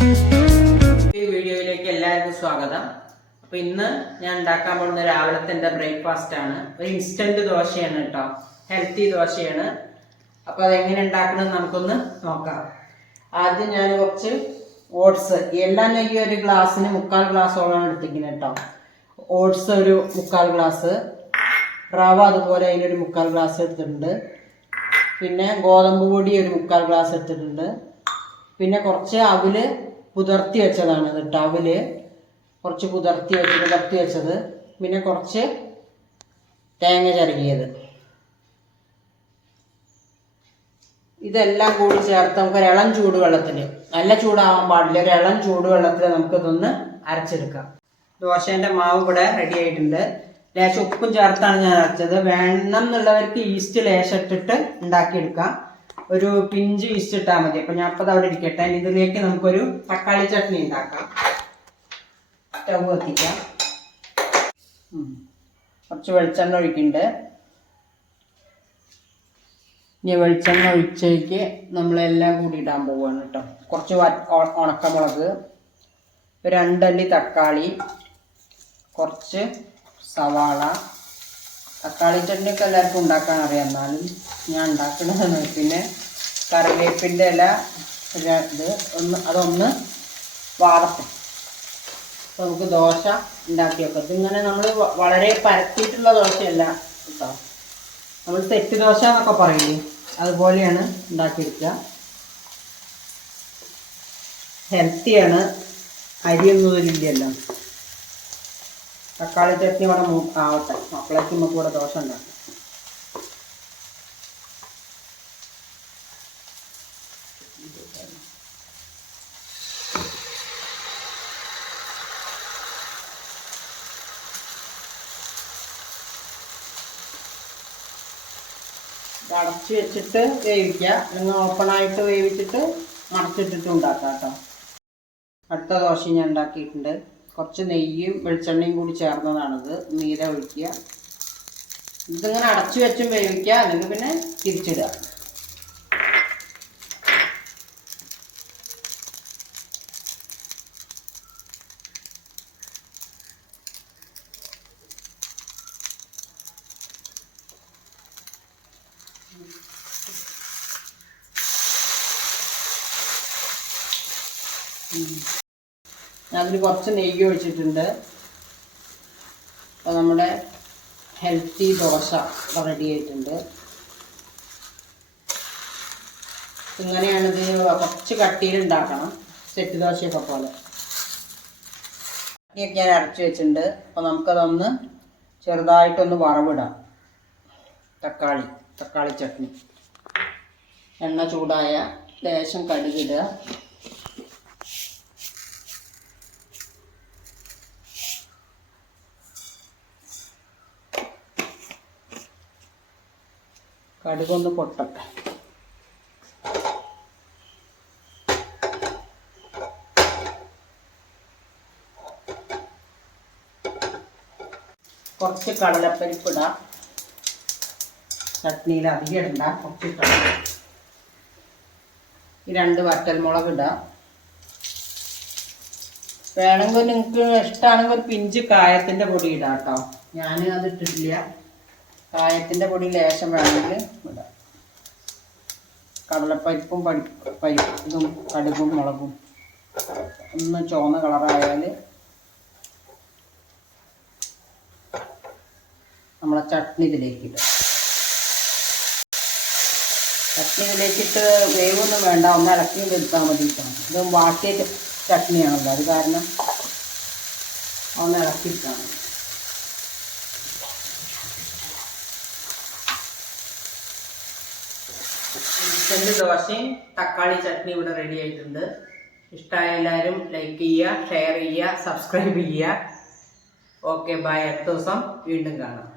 ഈ വീഡിയോയിലേക്ക് എല്ലാവർക്കും സ്വാഗതം. അപ്പോൾ ഇന്ന് ഞാൻ ഉണ്ടാക്കാൻ പോകുന്ന രാവിലത്തെ എൻ്റെ ബ്രേക്ക്ഫാസ്റ്റ് ആണ്. ഒരു ഇൻസ്റ്റന്റ് ദോശയാണ് കേട്ടോ, ഹെൽത്തി ദോശയാണ്. അപ്പോൾ അതെങ്ങനെ ഉണ്ടാക്കണമെന്ന് നമുക്കൊന്ന് നോക്കാം. ആദ്യം ഞാൻ കുറച്ച് ഓട്സ്, എല്ലാം ഈ ഒരു ഗ്ലാസ്സിന് 3/4 ഗ്ലാസോളം എടുത്തിരിക്കുന്നത് കേട്ടോ. ഓട്സ് ഒരു 3/4 ഗ്ലാസ്, റവ അതുപോലെ അതിനൊരു 3/4 ഗ്ലാസ് എടുത്തിട്ടുണ്ട്. പിന്നെ ഗോതമ്പ് പൊടി ഒരു 3/4 ഗ്ലാസ് എടുത്തിട്ടുണ്ട്. പിന്നെ കുറച്ച് അവില് കുതിർത്തി വെച്ചതാണ് കേട്ടോ, അവില് കുറച്ച് കുതിർത്തി വെച്ചത്. പിന്നെ കുറച്ച് തേങ്ങ ചിരകിയത്. ഇതെല്ലാം കൂടി ചേർത്ത് നമുക്ക് ഒരു ഇളം ചൂടുവെള്ളത്തിൽ, നല്ല ചൂടാവാൻ പാടില്ല, ഒരു ഇളം ചൂടുവെള്ളത്തിൽ നമുക്കിതൊന്ന് അരച്ചെടുക്കാം. ദോശേൻ്റെ മാവ് ഇവിടെ റെഡി ആയിട്ടുണ്ട്. ലേശം ഉപ്പും ചേർത്താണ് ഞാൻ അരച്ചത്. വേണം എന്നുള്ളവർക്ക് ഈസ്റ്റ് ലേശം ഇട്ടിട്ട് ഉണ്ടാക്കിയെടുക്കാം. ഒരു പിഞ്ച് ഈസ്റ്റ് ഇട്ടാൽ മതി. അപ്പം ഞാൻ അപ്പോൾ അവിടെ ഇരിക്കട്ടെ. ഇതിലേക്ക് നമുക്കൊരു തക്കാളി ചട്നി ഉണ്ടാക്കാം. സ്റ്റവ് കത്തിക്കാം. കുറച്ച് വെളിച്ചെണ്ണ ഒഴിക്കുന്നുണ്ട്. ഇനി വെളിച്ചെണ്ണ ഒഴിച്ചേക്ക് നമ്മളെല്ലാം കൂടി ഇടാൻ പോവുകയാണ് കേട്ടോ. കുറച്ച് ഉണക്കമുളക്, 2 അല്ലി തക്കാളി, കുറച്ച് സവാള. തക്കാളി ചട്നിയൊക്കെ എല്ലാവർക്കും ഉണ്ടാക്കാൻ അറിയാം, എന്നാലും ഞാൻ ഉണ്ടാക്കുന്നതാണ്. പിന്നെ കറിവേപ്പിൻ്റെ ഇല അതൊന്ന് വാടട്ടെ. അപ്പോൾ നമുക്ക് ദോശ ഉണ്ടാക്കി വെക്കാം. ഇതിങ്ങനെ നമ്മൾ വളരെ പരത്തിയിട്ടുള്ള ദോശയല്ല കേട്ടോ, നമ്മൾ സെറ്റ് ദോശ എന്നൊക്കെ പറയില്ലേ, അതുപോലെയാണ് ഉണ്ടാക്കിയെടുക്കുക. ഹെൽത്തിയാണ്, അരിയൊന്നും ഇതിലില്ലല്ലോ. തക്കാളി ചട്നി ഇവിടെ ആവട്ടെ, മക്കളേക്ക് നമുക്ക് ഇവിടെ ദോശ ഉണ്ടാക്കും. അടച്ച് വെച്ചിട്ട് വേവിക്കുക, അല്ലെങ്കിൽ ഓപ്പണായിട്ട് വേവിച്ചിട്ട് മടച്ചിട്ടിട്ട് ഉണ്ടാക്കാം കേട്ടോ. അടുത്ത ദോശ ഞാൻ ഉണ്ടാക്കിയിട്ടുണ്ട്. കുറച്ച് നെയ്യും വെളിച്ചെണ്ണയും കൂടി ചേർന്നതാണിത്. നീര ഒഴിക്കുക. ഇതിങ്ങനെ അടച്ചു വെച്ചും വേവിക്കുക, അല്ലെങ്കിൽ പിന്നെ തിരിച്ചിടുക. അതിൽ കുറച്ച് നെയ്യ് ഒഴിച്ചിട്ടുണ്ട്. അപ്പോൾ നമ്മുടെ ഹെൽത്തി ദോശ റെഡി ആയിട്ടുണ്ട്. ഇങ്ങനെയാണിത്. കുറച്ച് കട്ടിയിൽ ഉണ്ടാക്കണം, സെറ്റ് ദോശയൊക്കെ പോലെ. ഇതൊക്കെ ഞാൻ അരച്ച് വെച്ചിട്ടുണ്ട്. അപ്പോൾ നമുക്കതൊന്ന് ചെറുതായിട്ടൊന്ന് വറവിടാം. തക്കാളി ചട്നി. എണ്ണ ചൂടായ ലേശം കടുകിടുക. കടുകൊന്ന് പൊട്ടട്ടെ. കുറച്ച് കടലപ്പരിപ്പ് ഇടാം. ചട്നിയിൽ അധികം ഇടണ്ട, കുറച്ച് ഇട്ടാൽ. ഈ 2 വറ്റൽമുളക് ഇടാം. വേണമെങ്കിൽ നിങ്ങൾക്ക് ഇഷ്ടമാണെങ്കിൽ ഒരു പിഞ്ച് കായത്തിൻ്റെ പൊടി ഇടാം കേട്ടോ. ഞാൻ അത് ഇട്ടിട്ടില്ല. കായത്തിൻ്റെ പൊടി ലേശം വേണമെങ്കിൽ ഇടാം. കടലപ്പരിപ്പും ഇതും കടുകും മുളകും ഒന്ന് ചുവന്ന കളറായാൽ നമ്മളെ ചട്നി ഇതിലേക്കിടുക. ചട്നി ഇതിലേക്കിട്ട് വേവൊന്നും വേണ്ട, ഒന്ന് ഇളക്കി എടുത്താൽ മതി. ഇത് വാട്ടിയ ചട്നിയാണല്ലോ, അത് കാരണം ഒന്ന് ഇളക്കിയിട്ടാൽ മതി. ഇൻസ്റ്റന്റ് ദോശയും തക്കാളി ചട്നി ഇവിടെ റെഡി ആയിട്ടുണ്ട്. ഇഷ്ടമായ എല്ലാവരും ലൈക്ക് ചെയ്യുക, ഷെയർ ചെയ്യുക, സബ്സ്ക്രൈബ് ചെയ്യുക. Okay, bye. അടുത്ത ദിവസം വീണ്ടും കാണാം.